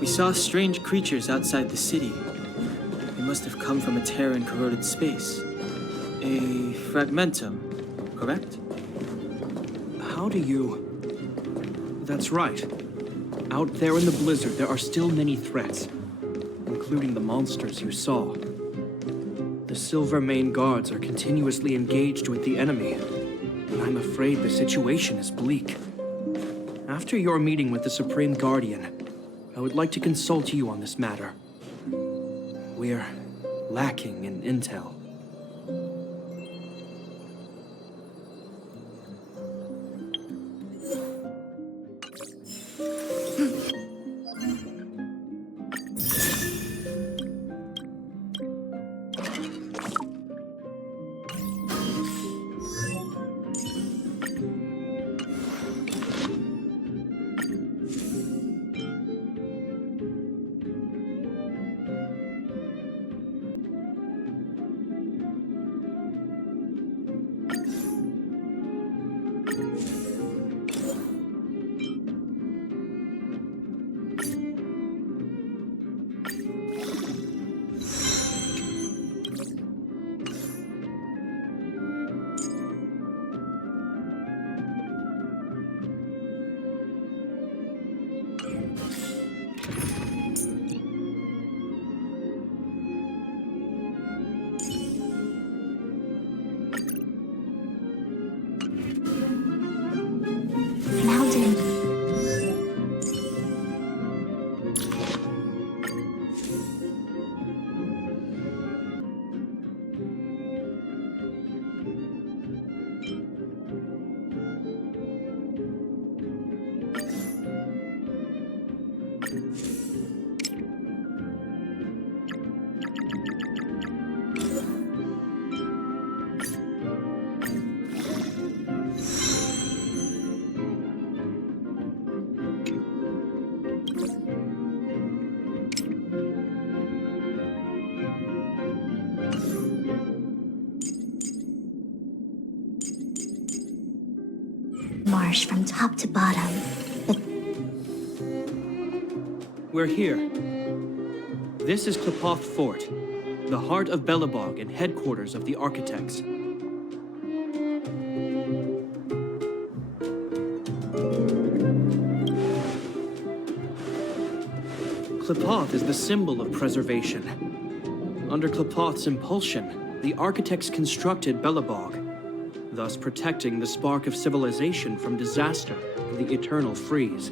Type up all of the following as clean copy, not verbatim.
We saw strange creatures outside the city. They must have come from a tear in corroded space. A fragmentum, correct? How do you... That's right. Out there in the blizzard, there are still many threats, including the monsters you saw. The Silvermane guards are continuously engaged with the enemy, and I'm afraid the situation is bleak. After your meeting with the Supreme Guardian, I would like to consult you on this matter. We're lacking in intel. Marsh from top to bottom. We're here. This is Klipoth Fort, the heart of Belobog and headquarters of the Architects. Klipoth is the symbol of preservation. Under Klipoth's impulsion, the Architects constructed Belobog, thus protecting the spark of civilization from disaster and the eternal freeze.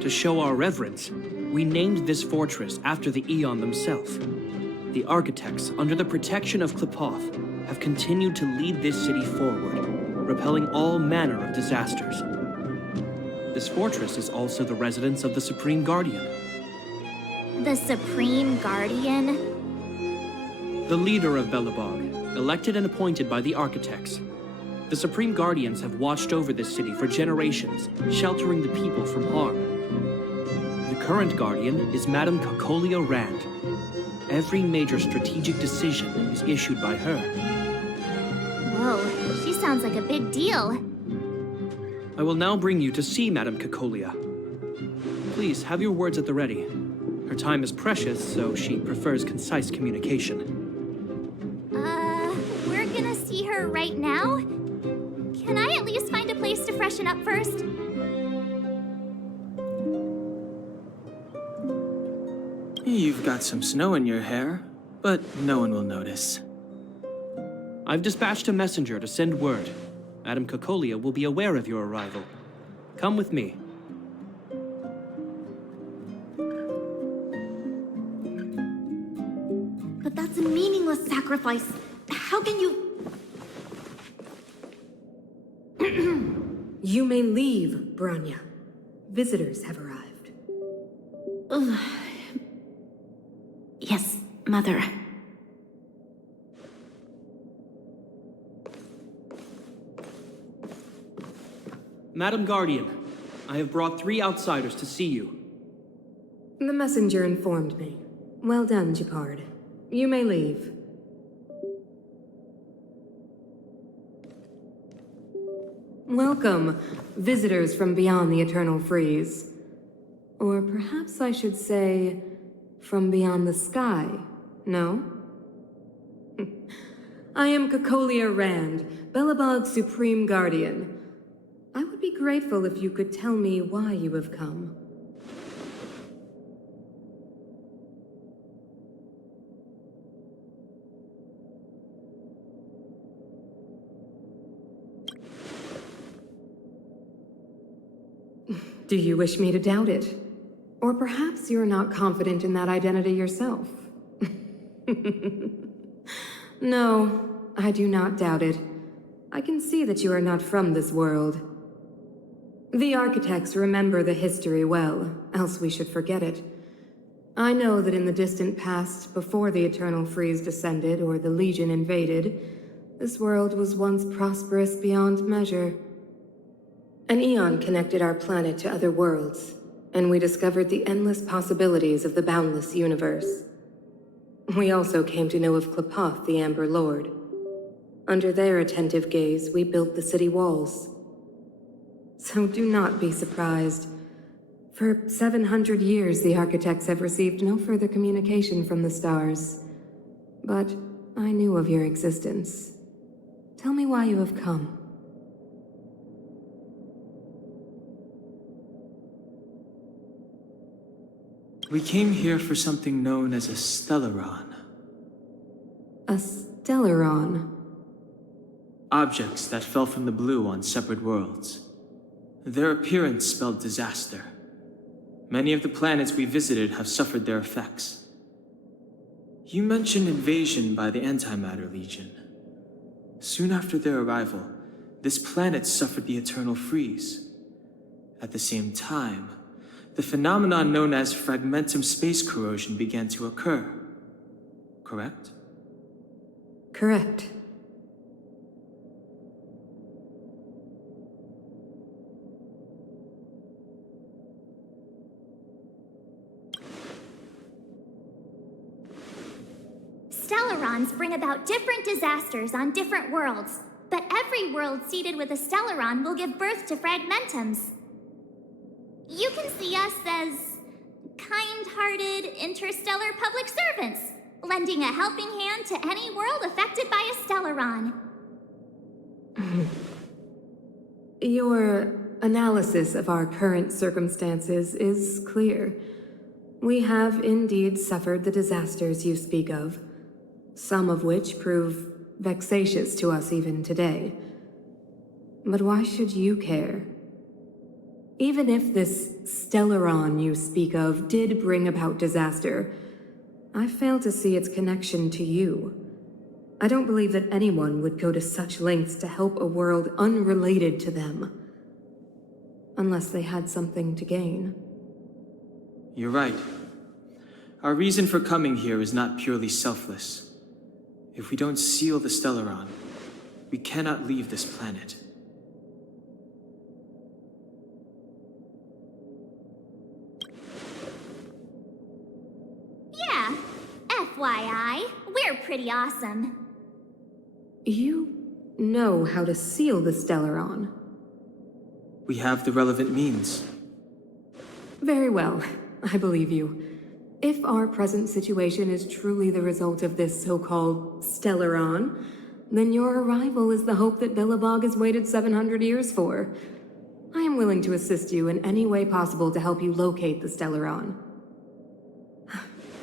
To show our reverence, we named this fortress after the Aeon themselves. The Architects, under the protection of Klipoth, have continued to lead this city forward, repelling all manner of disasters. This fortress is also the residence of the Supreme Guardian. The Supreme Guardian? The leader of Belobog, elected and appointed by the Architects. The Supreme Guardians have watched over this city for generations, sheltering the people from harm. The current Guardian is Madame Cocolia Rand. Every major strategic decision is issued by her. Whoa, she sounds like a big deal. I will now bring you to see Madame Cocolia. Please, have your words at the ready. Her time is precious, so she prefers concise communication. We're gonna see her right now? Can I at least find a place to freshen up first? You've got some snow in your hair, but no one will notice. I've dispatched a messenger to send word. Madame Cocolia will be aware of your arrival. Come with me. But that's a meaningless sacrifice. How can you... You may leave, Branya. Visitors have arrived. Yes. Mother. Madam Guardian, I have brought 3 outsiders to see you. The messenger informed me. Well done, Gepard. You may leave. Welcome, visitors from beyond the Eternal Freeze. Or perhaps I should say, from beyond the sky, no? I am Cocolia Rand, Belobog's Supreme Guardian. I would be grateful if you could tell me why you have come. Do you wish me to doubt it? Or perhaps you're not confident in that identity yourself? No, I do not doubt it. I can see that you are not from this world. The architects remember the history well, else we should forget it. I know that in the distant past, before the Eternal Freeze descended or the Legion invaded, this world was once prosperous beyond measure. An eon connected our planet to other worlds, and we discovered the endless possibilities of the boundless universe. We also came to know of Klapoth, the Amber Lord. Under their attentive gaze, we built the city walls. So do not be surprised. For 700 years, the architects have received no further communication from the stars. But I knew of your existence. Tell me why you have come. We came here for something known as a Stellaron. A Stellaron? Objects that fell from the blue on separate worlds. Their appearance spelled disaster. Many of the planets we visited have suffered their effects. You mentioned invasion by the Antimatter Legion. Soon after their arrival, this planet suffered the Eternal Freeze. At the same time, the phenomenon known as fragmentum space corrosion began to occur. Correct? Correct. Stellarons bring about different disasters on different worlds, but every world seeded with a Stellaron will give birth to fragmentums. You can see us as kind-hearted interstellar public servants, lending a helping hand to any world affected by a Stellaron. Your analysis of our current circumstances is clear. We have indeed suffered the disasters you speak of, some of which prove vexatious to us even today. But why should you care? Even if this Stellaron you speak of did bring about disaster, I fail to see its connection to you. I don't believe that anyone would go to such lengths to help a world unrelated to them. Unless they had something to gain. You're right. Our reason for coming here is not purely selfless. If we don't seal the Stellaron, we cannot leave this planet. Yeah, FYI, we're pretty awesome. You know how to seal the Stellaron. We have the relevant means. Very well, I believe you. If our present situation is truly the result of this so-called Stellaron, then your arrival is the hope that Belobog has waited 700 years for. I am willing to assist you in any way possible to help you locate the Stellaron.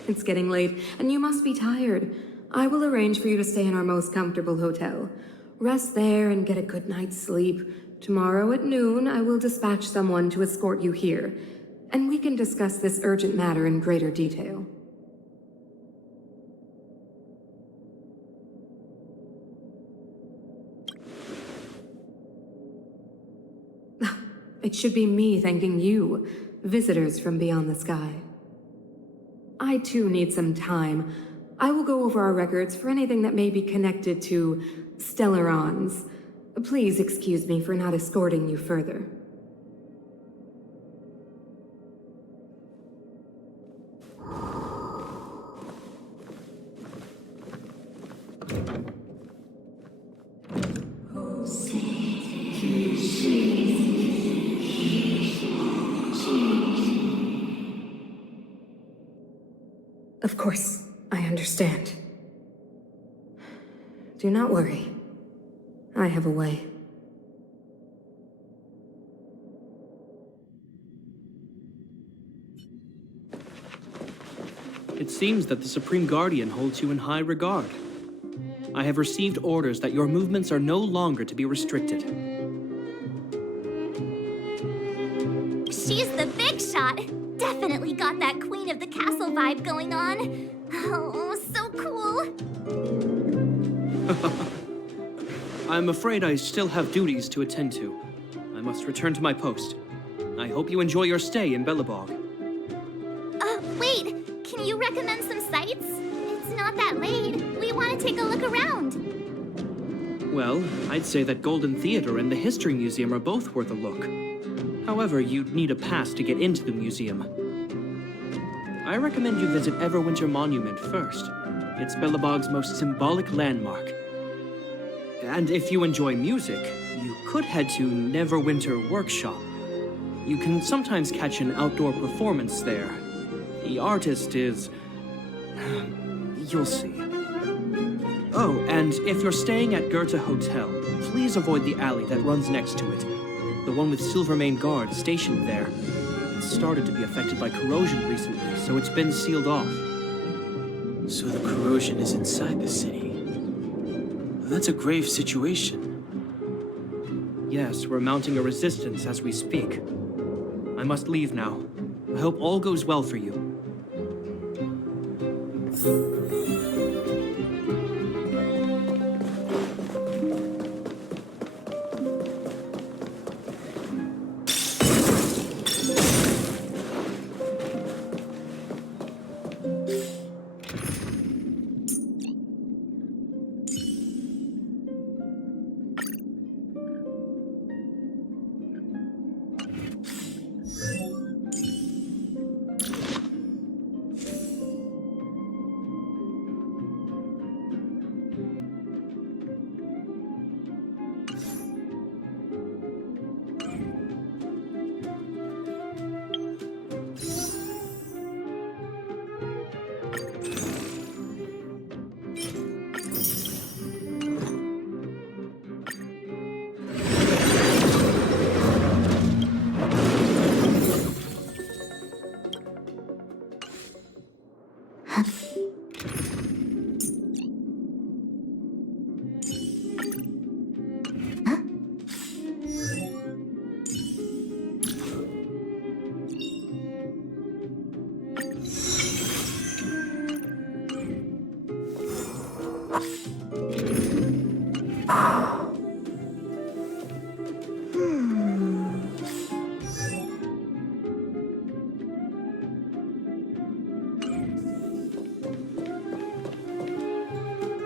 It's getting late, and you must be tired. I will arrange for you to stay in our most comfortable hotel. Rest there and get a good night's sleep. Tomorrow at noon, I will dispatch someone to escort you here, and we can discuss this urgent matter in greater detail. It should be me thanking you, visitors from beyond the sky. I too need some time. I will go over our records for anything that may be connected to Stellarons. Please excuse me for not escorting you further. Of course, I understand. Do not worry. I have a way. It seems that the Supreme Guardian holds you in high regard. I have received orders that your movements are no longer to be restricted. She's the big shot. Definitely got that Queen of the Castle vibe going on. Oh, so cool. I'm afraid I still have duties to attend to. I must return to my post. I hope you enjoy your stay in Belobog. Wait. Can you recommend some sites? It's not that late. We want to take a look around. Well, I'd say that Golden Theater and the History Museum are both worth a look. However, you'd need a pass to get into the museum. I recommend you visit Everwinter Monument first. It's Belobog's most symbolic landmark. And if you enjoy music, you could head to Neverwinter Workshop. You can sometimes catch an outdoor performance there. The artist is... you'll see. Oh, and if you're staying at Goethe Hotel, please avoid the alley that runs next to it. The one with Silvermane guards stationed there. It started to be affected by corrosion recently, so it's been sealed off. So the corrosion is inside the city. That's a grave situation. Yes, we're mounting a resistance as we speak. I must leave now. I hope all goes well for you.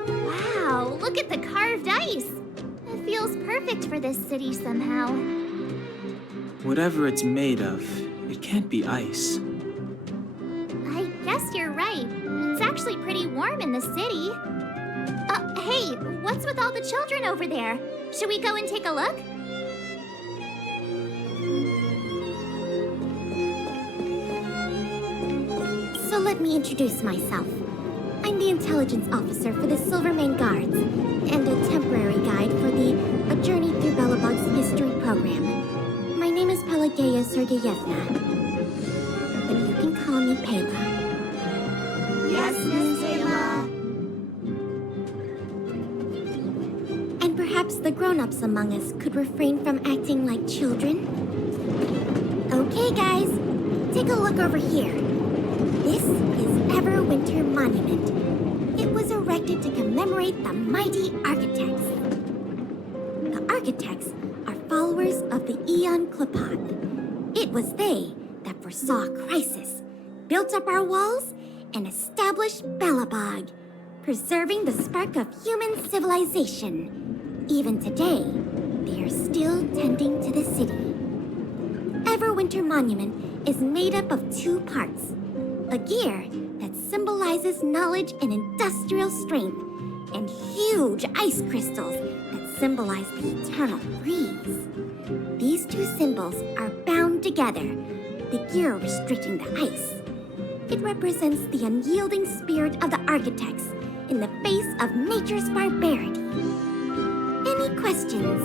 Wow, look at the carved ice. It feels perfect for this city somehow. Whatever it's made of, it can't be ice. I guess you're right. It's actually pretty warm in the city. Hey, what's with all the children over there? Should we go and take a look? So let me introduce myself. I'm the intelligence officer for the Silvermane Guards, and a temporary guide for the A Journey Through Belobog's History program. My name is Pelageya Sergeyevna, but you can call me Pela. Yes, Miss Ayla. And perhaps the grown-ups among us could refrain from acting like children. Okay, guys, take a look over here. This is Everwinter Monument. It was erected to commemorate the mighty architects. The architects are followers of the Aeon Klapat. It was they that foresaw crisis, built up our walls, and established Belobog. preserving the spark of human civilization. Even today, they are still tending to the city. Everwinter Monument is made up of two parts. A gear that symbolizes knowledge and industrial strength, and huge ice crystals that symbolize the eternal freeze. These two symbols are bound together, the gear restricting the ice. It represents the unyielding spirit of the architects in the face of nature's barbarity. Any questions?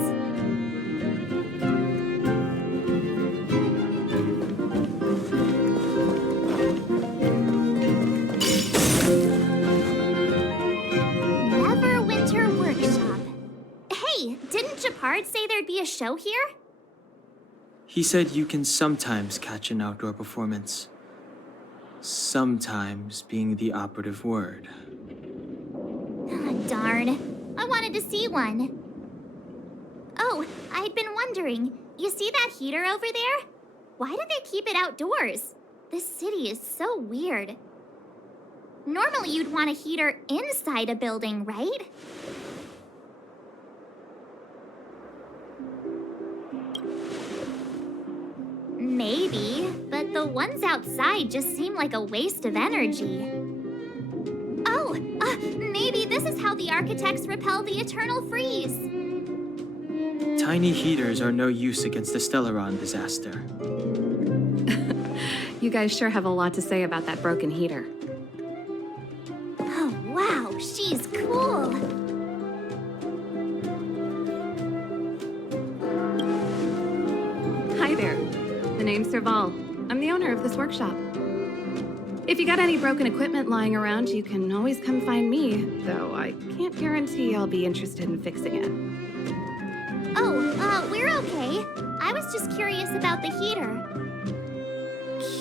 Neverwinter Workshop. Hey, didn't Japard say there'd be a show here? He said you can sometimes catch an outdoor performance. Sometimes being the operative word. Ah, darn. I wanted to see one. Oh, I'd been wondering. You see that heater over there? Why do they keep it outdoors? This city is so weird. Normally you'd want a heater inside a building, right? Maybe, but the ones outside just seem like a waste of energy. Oh, maybe this is how the architects repel the eternal freeze. Tiny heaters are no use against the Stellaron disaster. You guys sure have a lot to say about that broken heater. Oh, wow, she's cool. Hi there. The name's Serval. I'm the owner of this workshop. If you got any broken equipment lying around, you can always come find me, though I can't guarantee I'll be interested in fixing it. Oh, we're okay. I was just curious about the heater.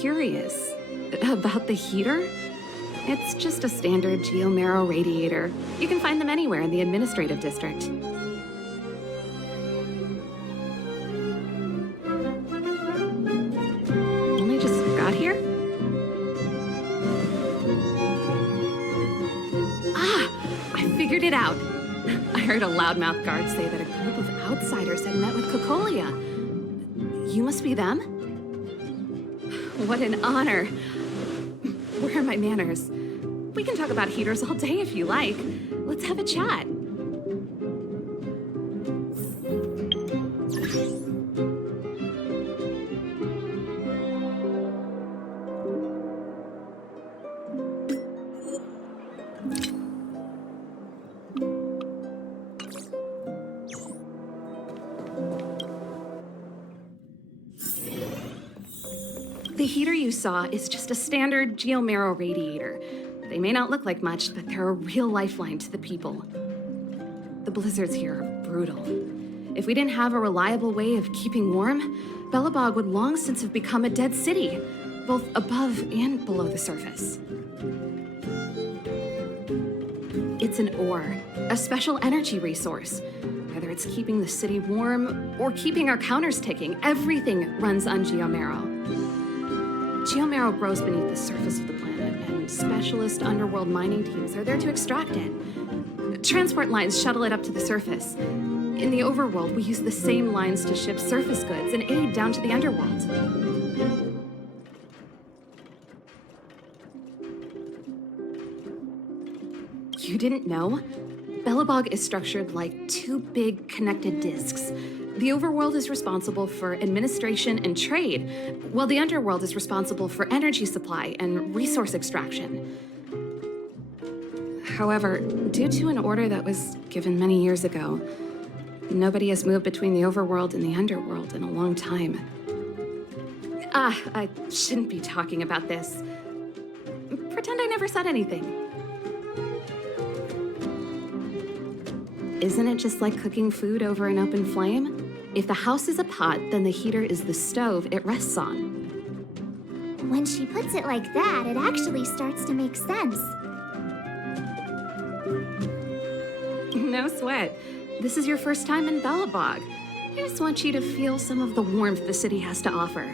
Curious about the heater? It's just a standard geomarrow radiator. You can find them anywhere in the administrative district. Only just got here? Ah, I figured it out. I heard a loudmouth guard say that a group of outsiders had met with Cocolia. You must be them? What an honor. Where are my manners? We can talk about heaters all day if you like. Let's have a chat. The heater you saw is just a standard geomarrow radiator. They may not look like much, but they're a real lifeline to the people. The blizzards here are brutal. If we didn't have a reliable way of keeping warm, Belobog would long since have become a dead city, both above and below the surface. It's an ore, a special energy resource. Whether it's keeping the city warm or keeping our counters ticking, everything runs on geomarrow. Geomarrow grows beneath the surface of the planet, and specialist underworld mining teams are there to extract it. Transport lines shuttle it up to the surface. In the overworld, we use the same lines to ship surface goods and aid down to the underworld. You didn't know? Belobog is structured like two big connected disks. The overworld is responsible for administration and trade, while the underworld is responsible for energy supply and resource extraction. However, due to an order that was given many years ago, nobody has moved between the overworld and the underworld in a long time. I shouldn't be talking about this. Pretend I never said anything. Isn't it just like cooking food over an open flame? If the house is a pot, then the heater is the stove it rests on. When she puts it like that, it actually starts to make sense. No sweat. This is your first time in Belobog. I just want you to feel some of the warmth the city has to offer.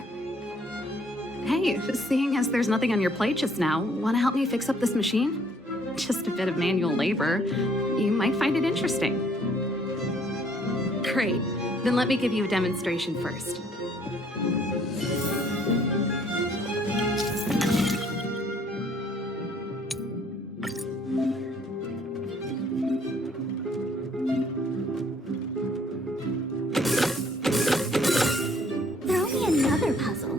Hey, seeing as there's nothing on your plate just now, want to help me fix up this machine? Just a bit of manual labor. You might find it interesting. Great. Then let me give you a demonstration first. Throw me another puzzle.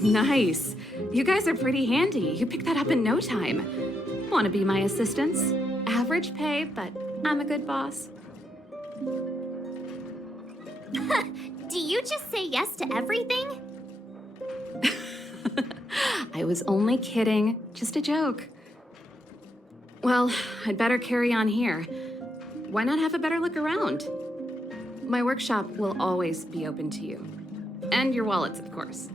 Nice. You guys are pretty handy. You picked that up in no time. Want to be my assistants? Average pay, but I'm a good boss. Do you just say yes to everything? I was only kidding. Just a joke. Well, I'd better carry on here. Why not have a better look around? My workshop will always be open to you. And your wallets, of course.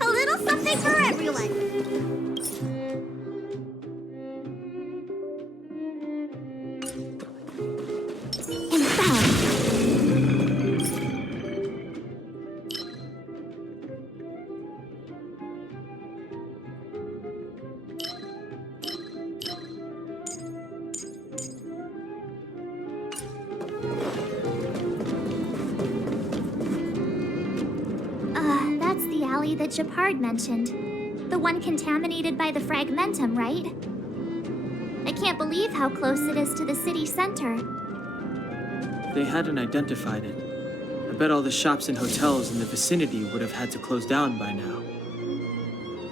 A little something for everyone. And bam! That's the alley that Japard mentioned. The one contaminated by the fragmentum, right? I can't believe how close it is to the city center. They hadn't identified it. I bet all the shops and hotels in the vicinity would have had to close down by now.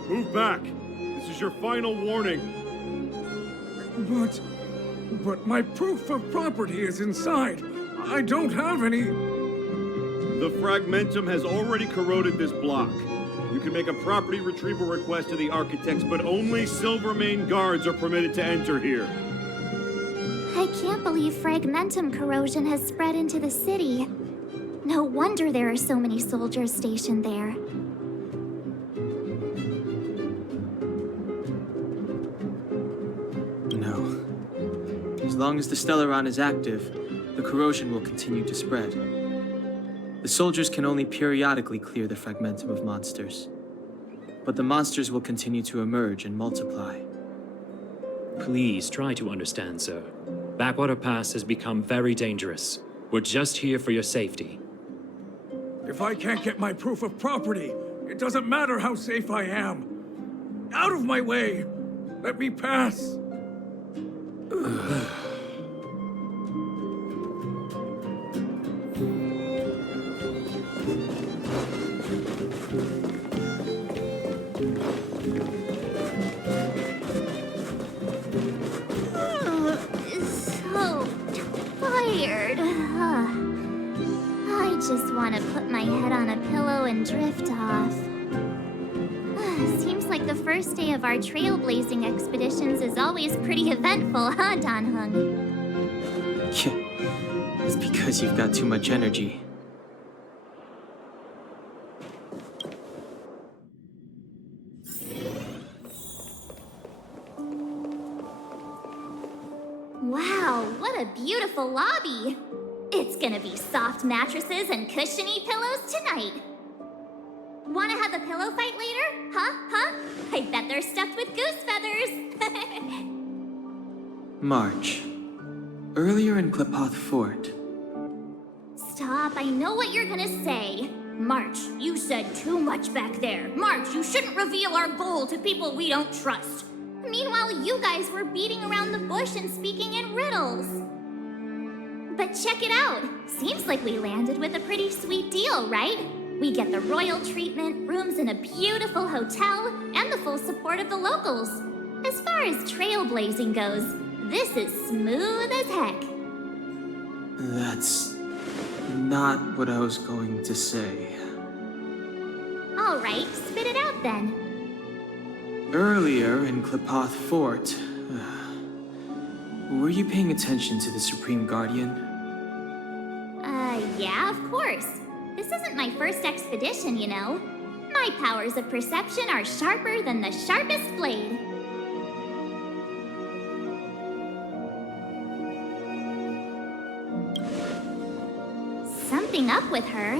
Move back! This is your final warning. But my proof of property is inside. I don't have any. The fragmentum has already corroded this block. You can make a property retrieval request to the architects, but only Silvermane guards are permitted to enter here. I can't believe fragmentum corrosion has spread into the city. No wonder there are so many soldiers stationed there. No. As long as the Stellaron is active, the corrosion will continue to spread. The soldiers can only periodically clear the fragmentum of monsters. But the monsters will continue to emerge and multiply. Please try to understand, sir. Backwater Pass has become very dangerous. We're just here for your safety. If I can't get my proof of property, it doesn't matter how safe I am. Out of my way! Let me pass! So tired. I just want to put my head on a pillow and drift off. Seems like the first day of our trailblazing expeditions is always pretty eventful, huh, Dan Hung? Yeah, it's because you've got too much energy. Wow, what a beautiful lobby! It's gonna be soft mattresses and cushiony pillows tonight. Wanna have a pillow fight later? Huh? I bet they're stuffed with goose feathers. March. Earlier in Klepoth Fort. Stop, I know what you're gonna say. March, you said too much back there. March, you shouldn't reveal our goal to people we don't trust. Meanwhile, you guys were beating around the bush and speaking in riddles. But check it out. Seems like we landed with a pretty sweet deal, right? We get the royal treatment, rooms in a beautiful hotel, and the full support of the locals. As far as trailblazing goes, this is smooth as heck. That's not what I was going to say. All right, spit it out then. Earlier in Klepoth Fort, were you paying attention to the Supreme Guardian? Yeah, of course. This isn't my first expedition, you know. My powers of perception are sharper than the sharpest blade. Something up with her.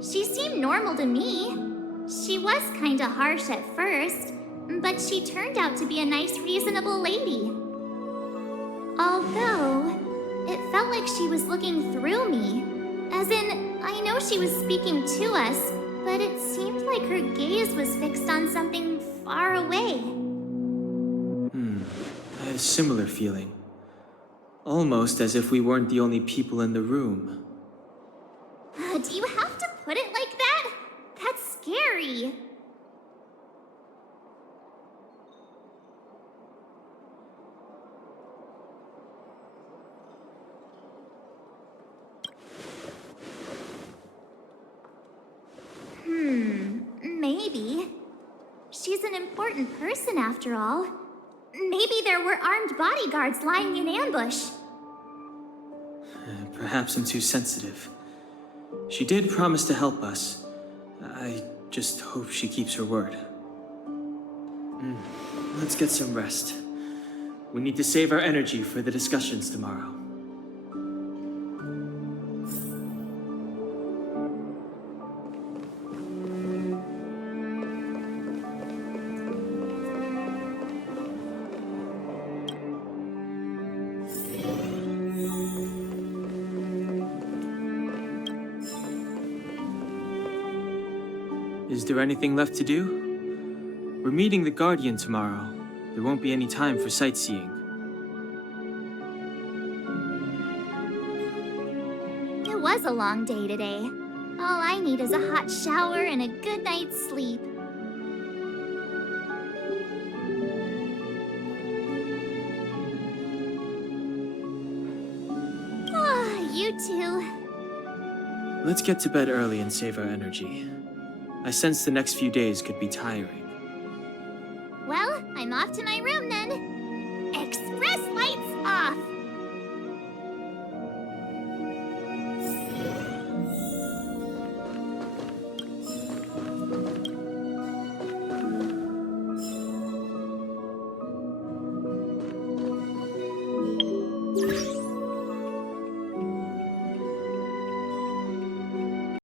She seemed normal to me. She was kinda harsh at first, but she turned out to be a nice, reasonable lady. Although, it felt like she was looking through me. As in, I know she was speaking to us, but it seemed like her gaze was fixed on something far away. I had a similar feeling. Almost as if we weren't the only people in the room. Do you have to put it like that? That's scary. Maybe. She's an important person after all. Maybe there were armed bodyguards lying in ambush. Perhaps I'm too sensitive. She did promise to help us. I just hope she keeps her word. Let's get some rest. We need to save our energy for the discussions tomorrow. Is there anything left to do? We're meeting the Guardian tomorrow. There won't be any time for sightseeing. It was a long day today. All I need is a hot shower and a good night's sleep. You too. Let's get to bed early and save our energy. I sense the next few days could be tiring. Well, I'm off to my room then. Express lights off!